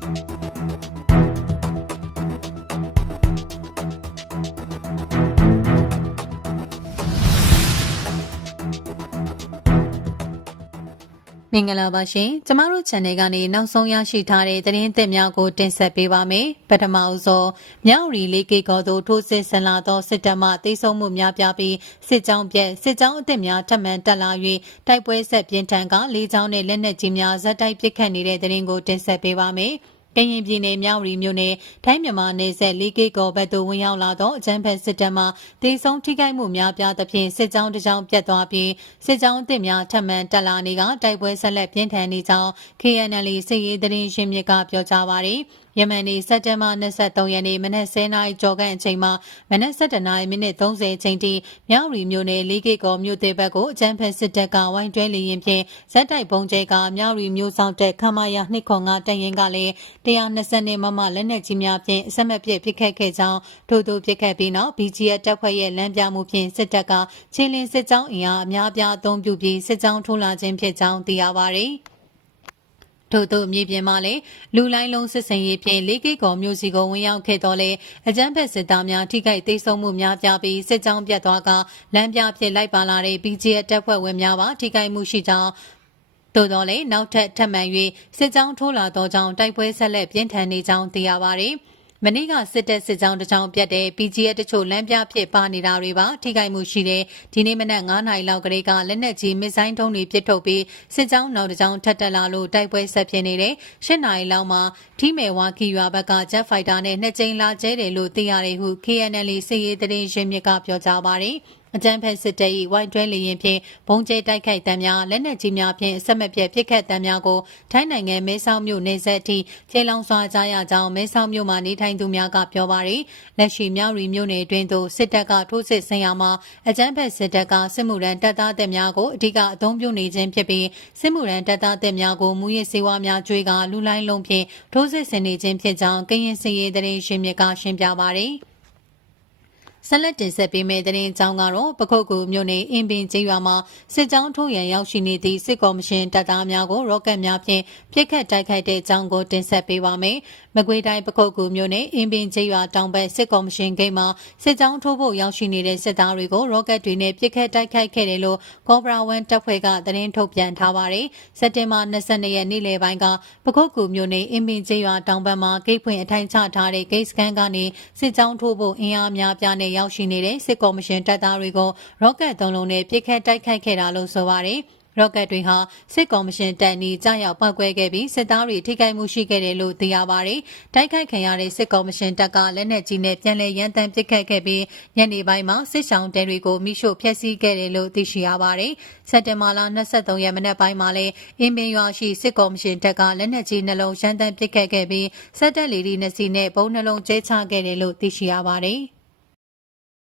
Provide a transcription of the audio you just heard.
မင်္ဂလာပါရှင်ကျမတို့ channel ကနေနောက်ဆုံးရရှိထားတဲ့သတင်းသစ်များကိုတင်ဆက်ပေးပါမယ်ပထမအဆုံးမြောက်ရီလေးကေကောတို့ထိုးစစ်ဆင်လာသောစစ်တပ်မှတိုက်ဆုံမှုများပြပြီးစစ်ကြောင်းပြက်စစ်ကြောင်းအသစ်များထပ်မံတက်လာ၍တိုက်ပွဲဆက်ပြင်းထန်ကလေးချောင်းနဲ့လက်နက်ကြီးများဇက်တိုက်ပစ်ခတ်နေတဲ့သတင်းကိုတင်ဆက်ပေးပါမယ်ကရင်ပြည်နယ်မြောက်ရီမြို့နယ်ထိုင်းမြန်မာနယ်စပ်လေးကေကောဘက်သို့ဝင်ရောက်လာသောအကြမ်းဖက်စစ်တပ်မှဒေဆုံထိခိုက်မှုများပြားသဖြင့်စစ်ကြောင်းတစ်ကြောင်းပြတ်သွားပြီးစစ်ကြောင်းအသစ်များထပ်မံတက်လာနေကတိုက်ပွဲဆက်လက်ပြင်းထန်နေကြောင်း KNL စစ်ရေးသတင်းရင်းမြစ်ကပြောကြားပါရယ်ယမန်နေ့စက်တင်ဘာ23ရက်နေ့မနက်10:00နာရီကျော်ခန့်အချိန်မှာမနက်17:30မိနစ်30အချိန်ထိမြောက်ရီမြို့နယ်လေးကေကောမြို့သေးဘက်ကိုအကြမ်းဖက်စစ်တပ်ကဝိုင်းတွဲလေရင်ဖြင့်ဇက်တိုက်ပုံကျဲကမြောက်ရီမြို့ဆောင်တက်ခမာယာ205တရင်ကလည်း120မမလက်နက်ကြီးများဖြင့်အဆက်မပြတ်ပစ်ခတ်ခဲ့ကြောင်းထို့သူပစ်ခတ်ပြီးနောက် BGF တပ်ဖွဲ့ရဲ့လမ်းပြမှုဖြင့်စစ်တပ်ကချင်းလင်းစစ်ကြောင်းအင်အားအများပြားအုံပြုပြီးစစ်ကြောင်းထိုးလာခြင်းဖြစ်ကြောင်းသိရပါသည်ထို့သောမြေပြင်မှာလည်းလူလိုင်းလုံးစစ်စင်ရေးဖြင့်လေးကိကောမျိုးစီကိုဝင်ရောက်ခဲ့တော့လေအကြမ်းဖက်စစ်သားများထိခိုက်သိမ်းဆုံးမှုများပြပြီးစစ်ကြောင်းပြတ်သွားကလမ်းပြဖြစ်လိုက်ပါလာတဲ့ BGF တပ်ဖွဲ့ဝင်များပါထိခိုက်မှုရှိကြောင်းသို့တော်လည်းနောက်ထပ်ထပ်မံ၍စစ်ကြောင်းထိုးလာသောကြောင့်တိုက်ပွဲဆက်လက်ပြင်းထန်နေကြောင်းသိရပါသည်မနေ့ကစစ်တပ်စစ်ကြောင်းတစ်ကြောင်းပြတ်တဲ့ BGF တချို့လမ်းပြဖြစ်ပါနေတာတွေပါထိခိုက်မှုရှိတဲ့ဒီနေ့မနက်9:00နာရီလောက်ကလေးကလက်နက်ကြီးမစ်ဇိုင်းထုံးတွေပစ်ထုတ်ပြီးစစ်ကြောင်းနောက်တစ်ကြောင်းထပ်တက်လာလို့တိုက်ပွဲဆက်ဖြစ်နေတယ်8:00နာရီလောက်မှာထီးမယ်ဝါကီရွာဘက်က Jet Fighter နဲ့နှစ်ကြိမ်လာကျဲတယ်လို့သိရတယ်ဟု KNL စစ်ရေးသတင်းရင်းမြစ်ကပြောကြားပါတယ်အကြမ်းဖက်စစ်တပ်၏ဝိုင်းတွဲလေရင်ဖြင့်ဘုံကျဲတိုက်ခိုက်တမ်းများလက်နက်ကြီးများဖြင့်အဆက်မပြတ်ပစ်ခတ်တမ်းများကိုထိုင်းနိုင်ငံမဲဆောက်မြို့နေဆက်အထိကျေလောင်စွာကြားရကြောင်းမဲဆောက်မြို့မှနေထိုင်သူများကပြောပါရယ်လက်ရှိမြောက်ရီမြို့နယ်တွင်သို့စစ်တပ်ကထိုးစစ်ဆင်ရာမှာအကြမ်းဖက်စစ်တပ်ကစစ်မှုရန်တပ်သားတပ်များကိုအဓိကအုံပြုနေခြင်းဖြစ်ပြီးစစ်မှုရန်တပ်သားတပ်များကိုမူရစ်စေဝါများကျွေးကလူလိုင်းလုံးဖြင့်ထိုးစစ်ဆင်နေခြင်းဖြစ်ကြောင်းကရင်စစ်ရေးသတင်းရှင်မြစ်ကရှင်းပြပါရယ်ဆက်လက်တင်ဆက်ပေးမယ့်သတင်းကြောင်းကတော့ပခုတ်ကူမြို့နယ်အင်းပင်ကျေးရွာမှာစစ်ကြောင်းထိုးရန်ရောက်ရှိနေသည့်စစ်ကော်မရှင်တပ်သားများကိုရော့ကတ်များဖြင့်ပစ်ခတ်တိုက်ခိုက်တဲ့အကြောင်းကိုတင်ဆက်ပေးပါမယ်။မကွေးတိုင်းပခုတ်ကူမြို့နယ်အင်းပင်ကျေးရွာတောင်ဘက်စစ်ကော်မရှင်ဂိတ်မှာစစ်ကြောင်းထိုးဖို့ရောက်ရှိနေတဲ့စစ်သားတွေကိုရော့ကတ်တွေနဲ့ပစ်ခတ်တိုက်ခိုက်ခဲ့တယ်လို့ကော်ဘရာဝန်တပ်ဖွဲ့ကသတင်းထုတ်ပြန်ထားပါတယ်။စက်တင်ဘာ22ရက်နေ့လယ်ပိုင်းကပခုတ်ကူမြို့နယ်အင်းပင်ကျေးရွာတောင်ဘက်မှာဂိတ်ဖွင့်အထိုင်ချထားတဲ့ဂိတ်စခန်းကနေစစ်ကြောင်းထိုးဖို့အင်အားများပြားနဲ့ရောက်ရှိနေတဲ့စစ်ကော်မရှင်တပ်သားတွေကိုရော့ကတ်သုံးလုံးနဲ့ပစ်ခတ်တိုက်ခိုက်ခဲ့တာလို့ဆိုပါတယ်။ရော့ကတ်တွေဟာစစ်ကော်မရှင်တပ်နီးကြားရောက်ပောက်ကွဲခဲ့ပြီးစစ်သားတွေထိခိုက်မှုရှိခဲ့တယ်လို့သိရပါတယ်။တိုက်ခိုက်ခံရတဲ့စစ်ကော်မရှင်တပ်ကလက်နက်ကြီးနဲ့ပြန်လည်ရန်တမ်းပစ်ခတ်ခဲ့ပြီးညနေပိုင်းမှာစစ်ဆောင်တဲတွေကိုမိရှို့ဖျက်ဆီးခဲ့တယ်လို့သိရှိရပါတယ်။စက်တင်ဘာလ23ရက်မနက်ပိုင်းမှာလည်းအင်းပင်ရွာရှိစစ်ကော်မရှင်တပ်ကလက်နက်ကြီးနှလုံးရန်တမ်းပစ်ခတ်ခဲ့ပြီးစက်တပ်လေဒီ2စီးနဲ့ဘုံနှလုံးကျဲချခဲ့တယ်လို့သိရှိရပါတယ်။